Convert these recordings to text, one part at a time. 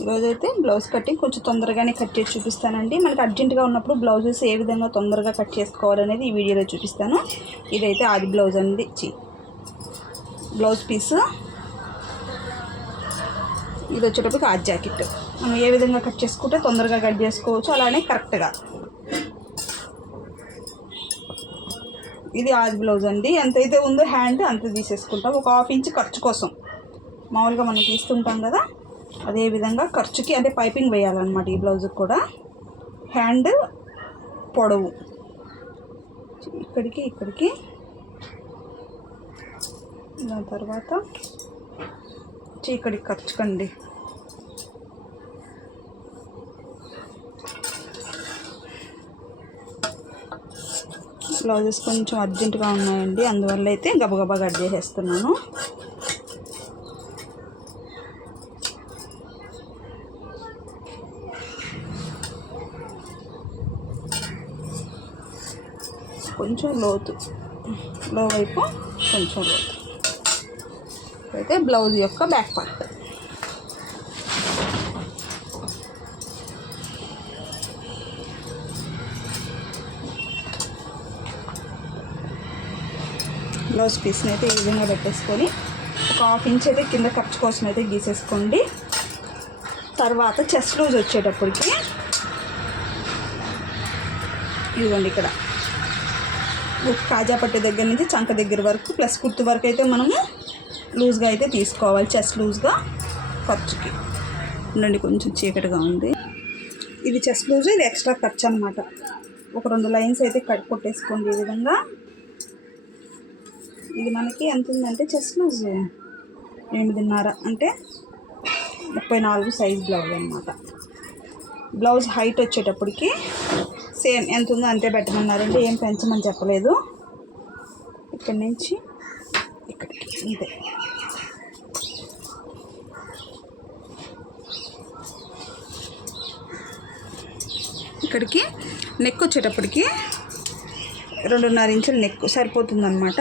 ఈరోజైతే blouse cutting కొంచెం తొందరగానే కట్ చేసి చూపిస్తానండి. మనకి అర్జెంటుగా ఉన్నప్పుడు బ్లౌజెస్ ఏ విధంగా తొందరగా కట్ చేసుకోవాలనేది ఈ వీడియోలో చూపిస్తాను. ఇదైతే ఆది బ్లౌజ్ అండి. చి బ్లౌజ్ పీస్. ఇది వచ్చేటప్పుడు ఆ జాకెట్. మనం ఏ విధంగా కట్ చేసుకుంటే తొందరగా కట్ చేసుకోవచ్చు. అలానే కరెక్ట్గా. ఇది ఆది బ్లౌజ్ అండి. ఎంతైతే ఉందో హ్యాండ్ అంత తీసేసుకుంటాం. ఒక హాఫ్ ఇంచ్ ఖర్చు కోసం. మామూలుగా మనం తీస్తుంటాం కదా. అదేవిధంగా ఖర్చుకి అంటే పైపింగ్ వేయాలన్నమాట ఈ బ్లౌజ్కి కూడా. హ్యాండ్ పొడవు. ఇక్కడికి ఇక్కడికి. దాని తర్వాత ఇక్కడికి ఖర్చుకండి. బ్లౌజెస్ కొంచెం అర్జెంటుగా ఉన్నాయండి అందువల్ల అయితే గబగబా కట్ చేసేస్తున్నాను. కొంచెం లోతు. లో వైపు కొంచెం లోతు. అయితే బ్లౌజ్ యొక్క బ్యాక్ పార్ట్. బ్లౌజ్ పీస్ని అయితే ఈ విధంగా పెట్టేసుకొని ఒక హాఫ్ ఇంచ్ అయితే కింద ఖర్చు కోసం అయితే గీసేసుకోండి. తర్వాత చెస్ట్ లూజ్ వచ్చేటప్పటికి ఇదిగోండి ఇక్కడ. కాజాపట్టు దగ్గర నుంచి చంక దగ్గర వరకు ప్లస్ కుర్తి వరకు అయితే మనము లూజ్గా అయితే తీసుకోవాలి చెస్ట్ లూజ్గా ఖర్చుకి. ఉండండి కొంచెం చీకటిగా ఉంది. ఇది చెస్ట్ లూజ్ ఇది ఎక్స్ట్రా ఖర్చు అనమాట ఒక రెండు లైన్స్ అయితే కట్ కొట్టేసుకోండి ఈ విధంగా. ఇది మనకి ఎంత ఉందంటే చెస్ట్ లూజ్ ఎనిమిదిన్నర అంటే ముప్పై నాలుగు సైజ్ బ్లౌజ్ అనమాట బ్లౌజ్ హైట్ వచ్చేటప్పటికి సేమ్ ఎంత ఉందో అంతే పెట్టమన్నారండి. ఏం పెంచమని చెప్పలేదు. ఇక్కడి నుంచి ఇక్కడికి అంతే. ఇక్కడికి నెక్ వచ్చేటప్పటికి రెండున్నర ఇంచుల నెక్ సరిపోతుందన్నమాట.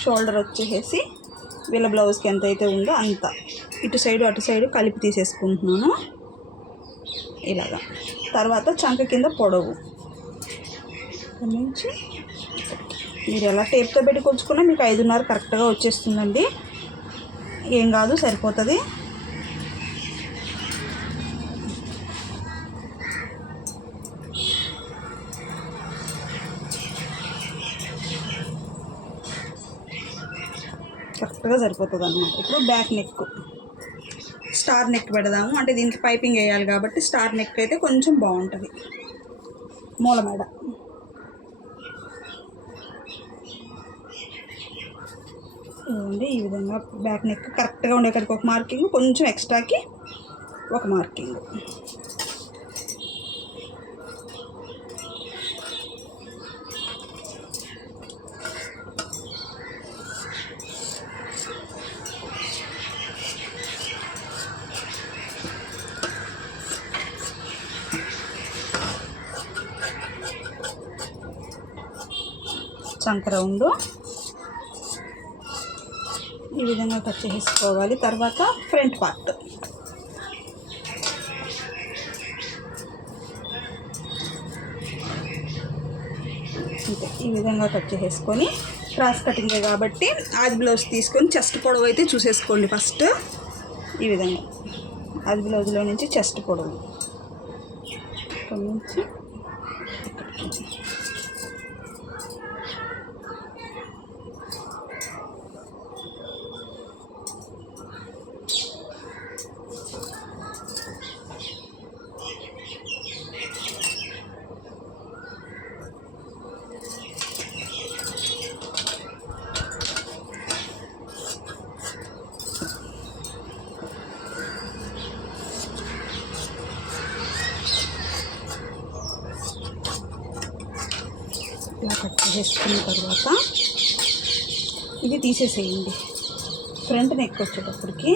షోల్డర్ వచ్చేసి వీళ్ళ బ్లౌజ్కి ఎంత అయితే ఉందో అంత. ఇటు సైడు అటు సైడు కలిపి తీసేసుకుంటున్నాను. ఇలాగా. తర్వాత చంక కింద పొడవు. నుంచి మీరు ఎలా టేప్తో పెట్టి కొలుచుకున్నా మీకు ఐదున్నర కరెక్ట్గా వచ్చేస్తుందండి. ఏం కాదు సరిపోతుంది. కరెక్ట్గా సరిపోతుంది అన్నమాట ఇప్పుడు బ్యాక్ నెక్. స్టార్ నెక్ పెడదాము. అంటే దీనికి పైపింగ్ వేయాలి కాబట్టి స్టార్ నెక్ అయితే కొంచెం బాగుంటుంది. మూల మేడ ఈ విధంగా బ్యాక్ నెక్ కరెక్ట్గా ఉండే ఒక మార్కింగ్ కొంచెం ఎక్స్ట్రాకి ఒక మార్కింగ్. చంక రౌండ్ ఈ విధంగా కట్ చేసుకోవాలి తర్వాత ఫ్రంట్ పార్ట్. అంతే ఈ విధంగా కట్ చేసుకొని క్రాస్ కటింగే కాబట్టి ఆది బ్లౌజ్ తీసుకొని చెస్ట్ పొడవు అయితే చూసేసుకోండి ఫస్ట్. ఈ విధంగా. ఆది బ్లౌజ్లో నుంచి చెస్ట్ పొడవు. ఇక్కడ నుంచి ఇక్కడికి ఇలా కట్ చేసుకున్న తర్వాత ఇది తీసేసేయండి. ఫ్రంట్ నెక్ వచ్చేటప్పటికి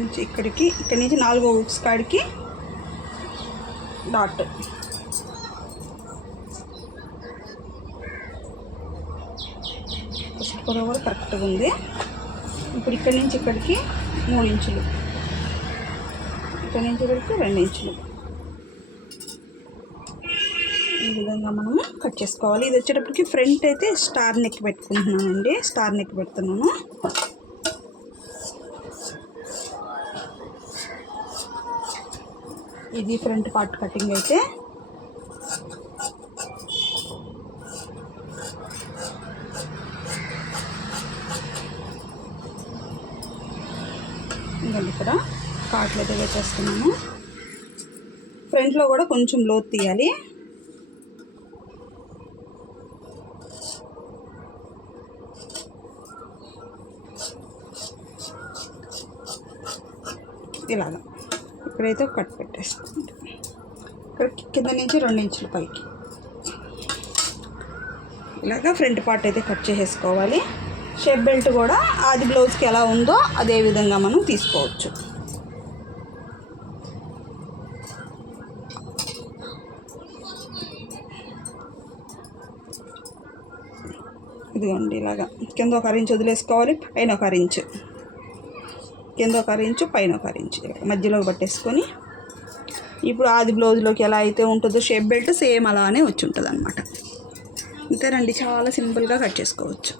నుంచి ఇక్కడికి ఇక్కడి నుంచి నాలుగో హుక్స్ కాడికి డాట్ ఫస్ట్ పొడవు కూడా కరెక్ట్గా ఉంది. ఇప్పుడు ఇక్కడి నుంచి ఇక్కడికి మూడు ఇంచులు. ఇక్కడి నుంచి ఇక్కడికి రెండు ఇంచులు. ఈ విధంగా మనము కట్ చేసుకోవాలి. ఇది వచ్చేటప్పటికి ఫ్రంట్ అయితే స్టార్ నెక్ పెట్టుకుంటున్నానండి. స్టార్ నెక్ పెడుతున్నాను. ఇది ఫ్రంట్ పార్ట్ కటింగ్ అయితే. ఇంకండి ఇక్కడ కాట్లు అయితే వేసేస్తున్నాము ఫ్రంట్లో కూడా కొంచెం లోతు తీయాలి. ఇలాగా. ఇక్కడైతే కట్ పెట్టేసుకుంటాం. ఇక్కడ కింద నుంచి రెండు ఇంచులు పైకి. ఇలాగా ఫ్రంట్ పార్ట్ అయితే కట్ చేసేసుకోవాలి. షేప్ బెల్ట్ కూడా అది బ్లౌజ్కి ఎలా ఉందో అదే విధంగా మనం తీసుకోవచ్చు. ఇదిగోండి ఇలాగా. కింద ఒక అరించు వదిలేసుకోవాలి పైన ఒక అరించు కింద ఒక అరించు పైన ఒక అరించు మధ్యలో పట్టేసుకొని ఇప్పుడు ఆది బ్లౌజ్లోకి ఎలా అయితే ఉంటుందో షేప్ బెల్ట్ సేమ్ అలానే వచ్చి ఉంటుంది అనమాట అంతేనండి చాలా సింపుల్గా కట్ చేసుకోవచ్చు.